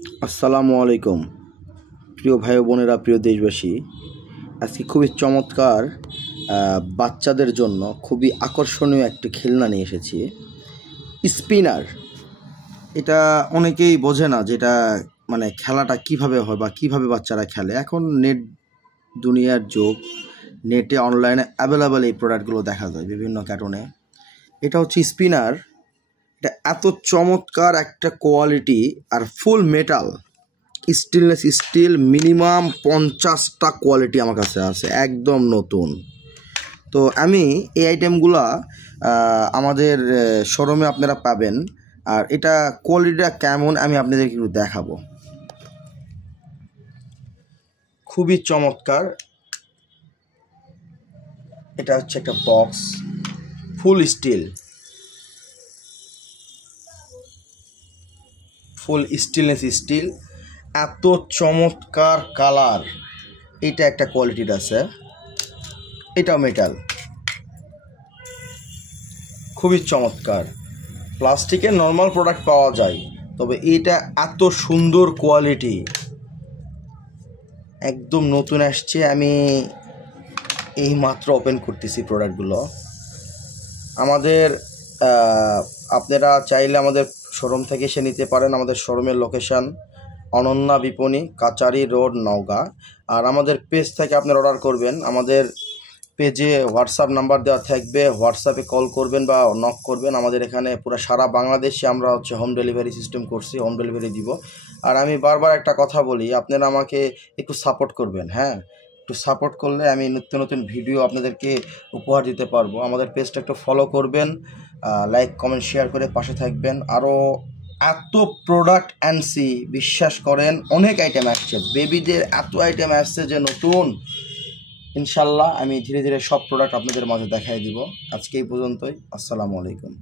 আসসালামু আলাইকুম প্রিয় ভাই বোনেরা, প্রিয় দেশবাসী। আজকে খুবই চমৎকার বাচ্চাদের জন্য খুবই আকর্ষণীয় একটি খেলনা নিয়ে এসেছি, স্পিনার। এটা অনেকেই বোঝে না যেটা মানে খেলাটা কিভাবে হয় বা কিভাবে বাচ্চারা খেলে। এখন নেট দুনিয়ার যুগ, নেটে অনলাইনে অ্যাভেলেবেল এই প্রোডাক্টগুলো দেখা যায় বিভিন্ন কার্টুনে। এটা হচ্ছে স্পিনার। এটা এত চমৎকার একটা কোয়ালিটি আর full metal, stainless steel, minimum 50টা কোয়ালিটি আমার কাছে আছে, একদম নতুন। তো আমি এই আইটেমগুলা আমাদের শোরুমে আপনারা পাবেন। আর এটা কোয়ালিটিটা কেমন আমি আপনাদেরকে একটু দেখাবো। খুবই চমৎকার। এটা হচ্ছে একটা বক্স, ফুল স্টিল, ফুল স্টেনলেস স্টিল, এত চমৎকার কালার। এটা একটা কোয়ালিটির আছে, এটাও মেটাল, খুবই চমৎকার। প্লাস্টিকের নর্মাল প্রোডাক্ট পাওয়া যায়, তবে এটা এত সুন্দর কোয়ালিটি, একদম নতুন আসছে। আমি এই মাত্র ওপেন করতেছি প্রোডাক্টগুলো। আমাদের আপনারা চাইলে আমাদের শোরুম থেকে এসে নিতে পারেন। আমাদের শোরুমের লোকেশান অনন্যা বিপণী, কাচারি রোড, নওগাঁ। আর আমাদের পেজ থেকে আপনারা অর্ডার করবেন। আমাদের পেজে হোয়াটসঅ্যাপ নাম্বার দেওয়া থাকবে, হোয়াটসঅ্যাপে কল করবেন বা নক করবেন। আমাদের এখানে পুরো সারা বাংলাদেশে আমরা হোম ডেলিভারি সিস্টেম করছি, হোম ডেলিভারি দিব। আর আমি বারবার একটা কথা বলি, আপনারা আমাকে একটু সাপোর্ট করবেন। হ্যাঁ, একটু সাপোর্ট করলে আমি নতুন নতুন ভিডিও আপনাদেরকে উপহার দিতে পারবো। আমাদের পেজটা একটু ফলো করবেন, লাইক কমেন্ট শেয়ার করে পাশে থাকবেন। আরও এত প্রোডাক্ট আনছি, বিশ্বাস করেন, অনেক আইটেম আসছে, বেবিদের এত আইটেম আসছে যে নতুন। ইনশাল্লাহ আমি ধীরে ধীরে সব প্রোডাক্ট আপনাদের মাঝে দেখাই দিব। আজকে এই পর্যন্তই। আসসালামু আলাইকুম।